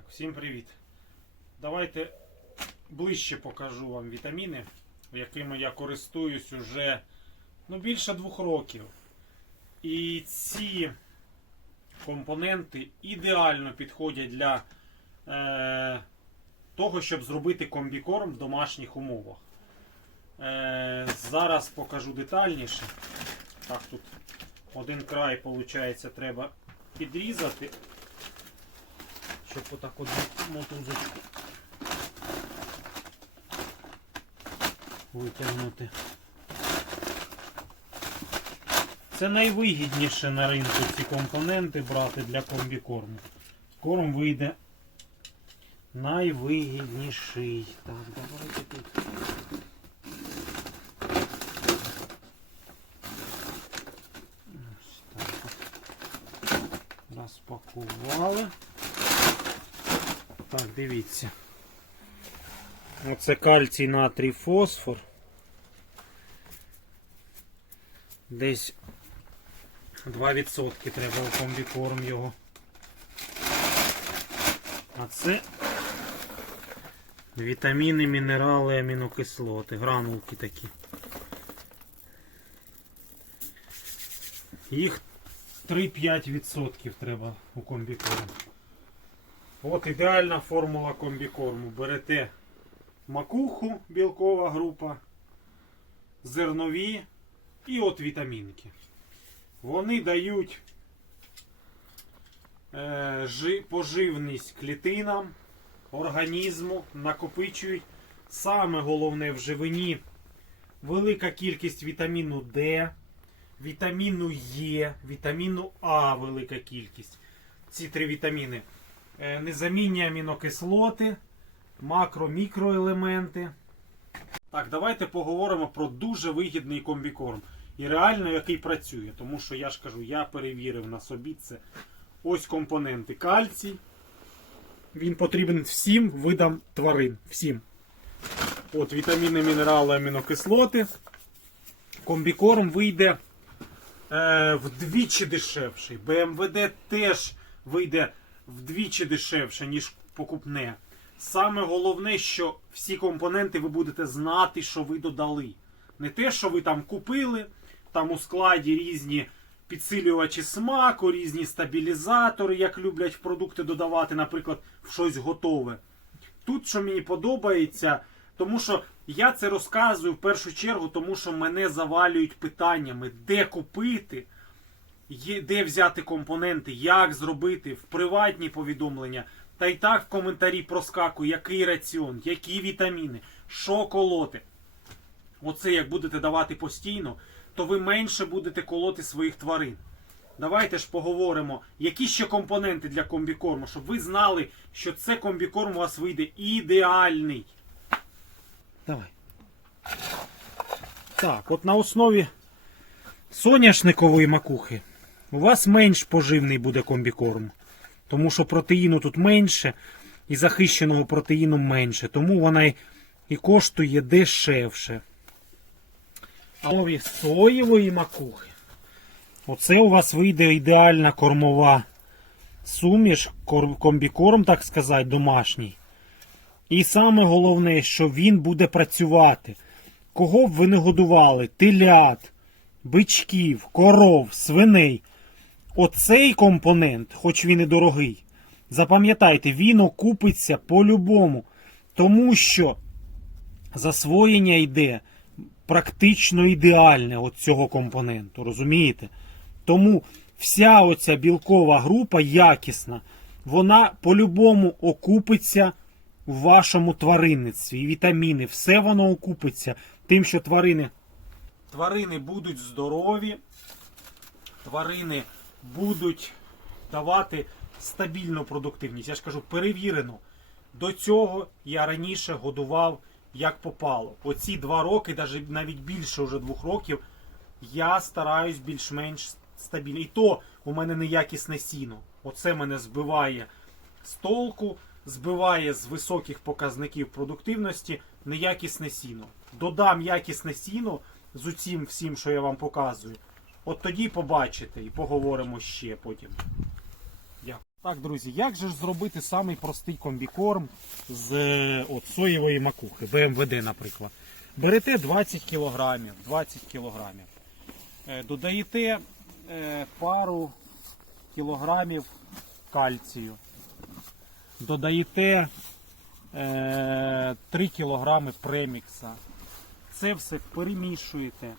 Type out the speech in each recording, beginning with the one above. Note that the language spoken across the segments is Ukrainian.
Так, всім привіт. Давайте ближче покажу вам вітаміни, якими я користуюсь уже ну, більше двох років. І ці компоненти ідеально підходять для е, того, щоб зробити комбікорм в домашніх умовах. Е, зараз покажу детальніше. Так, тут один край, виходить, треба підрізати щоб отак от мотузочку витягнути. Це найвигідніше на ринку ці компоненти брати для комбікорму. Корм вийде найвигідніший. Так, давайте тут. Ось так. Розпакували. Так, дивіться. Оце кальцій, натрій, фосфор. Десь 2% треба у комбікорм його. А це вітаміни, мінерали, амінокислоти, гранулки такі. Їх 3-5% треба у комбікорм. От ідеальна формула комбікорму. Берете макуху, білкова група, зернові і от вітамінки. Вони дають е, жи- поживність клітинам, організму, накопичують. Саме головне в живині велика кількість вітаміну Д, вітаміну Е, вітаміну А велика кількість. Ці три вітаміни. Е, незамінні амінокислоти, макро-мікроелементи. Так, давайте поговоримо про дуже вигідний комбікорм. І реально який працює. Тому що я ж кажу, я перевірив на собі це. Ось компоненти. Кальцій. Він потрібен всім видам тварин. Всім. От вітаміни, мінерали, амінокислоти. Комбікорм вийде е, вдвічі дешевший. БМВД теж вийде вдвічі дешевше, ніж покупне. Саме головне, що всі компоненти ви будете знати, що ви додали. Не те, що ви там купили, там у складі різні підсилювачі смаку, різні стабілізатори, як люблять продукти додавати, наприклад, в щось готове. Тут, що мені подобається, тому що я це розказую в першу чергу, тому що мене завалюють питаннями, де купити, де взяти компоненти, як зробити в приватні повідомлення. Та й так в коментарі проскакує, який раціон, які вітаміни, що колоти. Оце як будете давати постійно, то ви менше будете колоти своїх тварин. Давайте ж поговоримо, які ще компоненти для комбікорму, щоб ви знали, що це комбікорм у вас вийде ідеальний. Давай. Так, от на основі соняшникової макухи у вас менш поживний буде комбікорм. Тому що протеїну тут менше і захищеного протеїну менше. Тому вона і коштує дешевше. А в соєвої макухи. Оце у вас вийде ідеальна кормова суміш, комбікорм, так сказати, домашній. І саме головне, що він буде працювати. Кого б ви не годували? Телят, бичків, коров, свиней. Оцей компонент, хоч він і дорогий, запам'ятайте, він окупиться по-любому. Тому що засвоєння йде практично ідеальне от цього компоненту, розумієте? Тому вся оця білкова група якісна, вона по-любому окупиться в вашому тваринництві. І вітаміни, все воно окупиться тим, що тварини, тварини будуть здорові, тварини будуть давати стабільну продуктивність. Я ж кажу, перевірено. До цього я раніше годував як попало. Оці два роки, навіть більше вже двох років, я стараюсь більш-менш стабільно. І то у мене неякісне сіно. Оце мене збиває з толку, збиває з високих показників продуктивності неякісне сіно. Додам якісне сіно з усім всім, що я вам показую. От тоді побачите і поговоримо ще потім. Дякую. Так, друзі, як же ж зробити самий простий комбікорм з е, от, соєвої макухи, БМВД, наприклад. Берете 20 кілограмів, 20 кілограмів. Е, Додаєте е, пару кілограмів кальцію. Додаєте е, 3 кілограми премікса. Це все перемішуєте.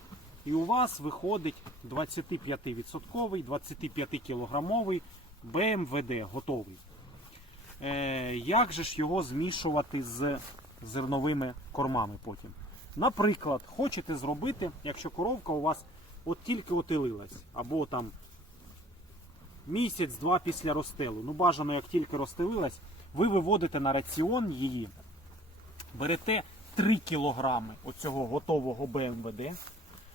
І у вас виходить 25%, 25 кілограмовий БМВД готовий. Е, як же ж його змішувати з зерновими кормами потім? Наприклад, хочете зробити, якщо коровка у вас от тільки отелилась, або там місяць-два після розстелу. Ну, бажано, як тільки розстелилась, ви виводите на раціон її, берете 3 кілограми оцього готового БМВД,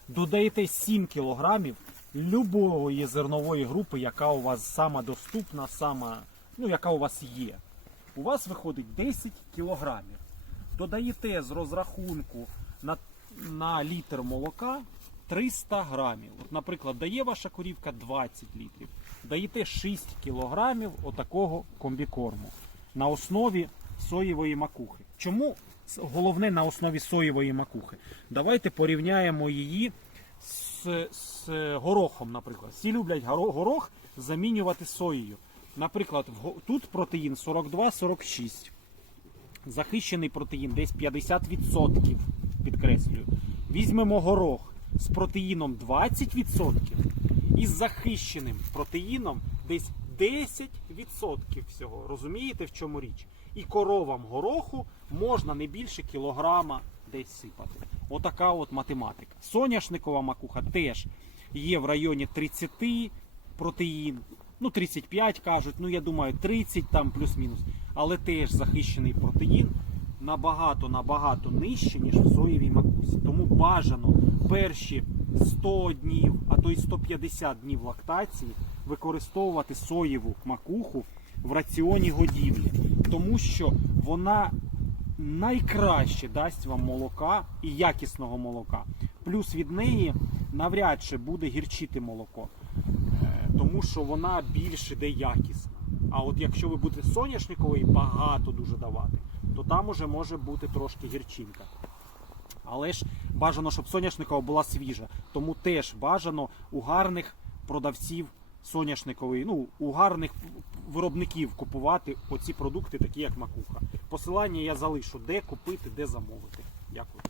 додаєте 7 кілограмів любої зернової групи, яка у вас сама доступна, сама, ну, яка у вас є. У вас виходить 10 кілограмів. Додаєте з розрахунку на, на літр молока 300 грамів. От, наприклад, дає ваша корівка 20 літрів. Даєте 6 кілограмів отакого комбікорму на основі соєвої макухи. Чому головне на основі соєвої макухи? Давайте порівняємо її з, з горохом, наприклад. Всі люблять горо- горох замінювати соєю. Наприклад, тут протеїн 42-46. Захищений протеїн десь 50%, підкреслюю. Візьмемо горох з протеїном 20% і з захищеним протеїном десь 10% всього. Розумієте, в чому річ? І коровам гороху можна не більше кілограма десь сипати. Отака от математика. Соняшникова макуха теж є в районі 30 протеїн. Ну, 35 кажуть, ну я думаю, 30 там плюс-мінус. Але теж захищений протеїн набагато набагато нижче, ніж в соєвій макусі. Тому бажано перші 100 днів, а то й 150 днів лактації використовувати соєву макуху в раціоні годівлі, тому що вона найкраще дасть вам молока і якісного молока. Плюс від неї навряд чи буде гірчити молоко, Е, тому що вона більш іде якісна. А от якщо ви будете соняшникової багато дуже давати, то там уже може бути трошки гірчинка. Але ж бажано, щоб соняшникова була свіжа. Тому теж бажано у гарних продавців соняшникової, ну у гарних виробників купувати оці продукти, такі як макуха. Посилання я залишу, де купити, де замовити. Дякую.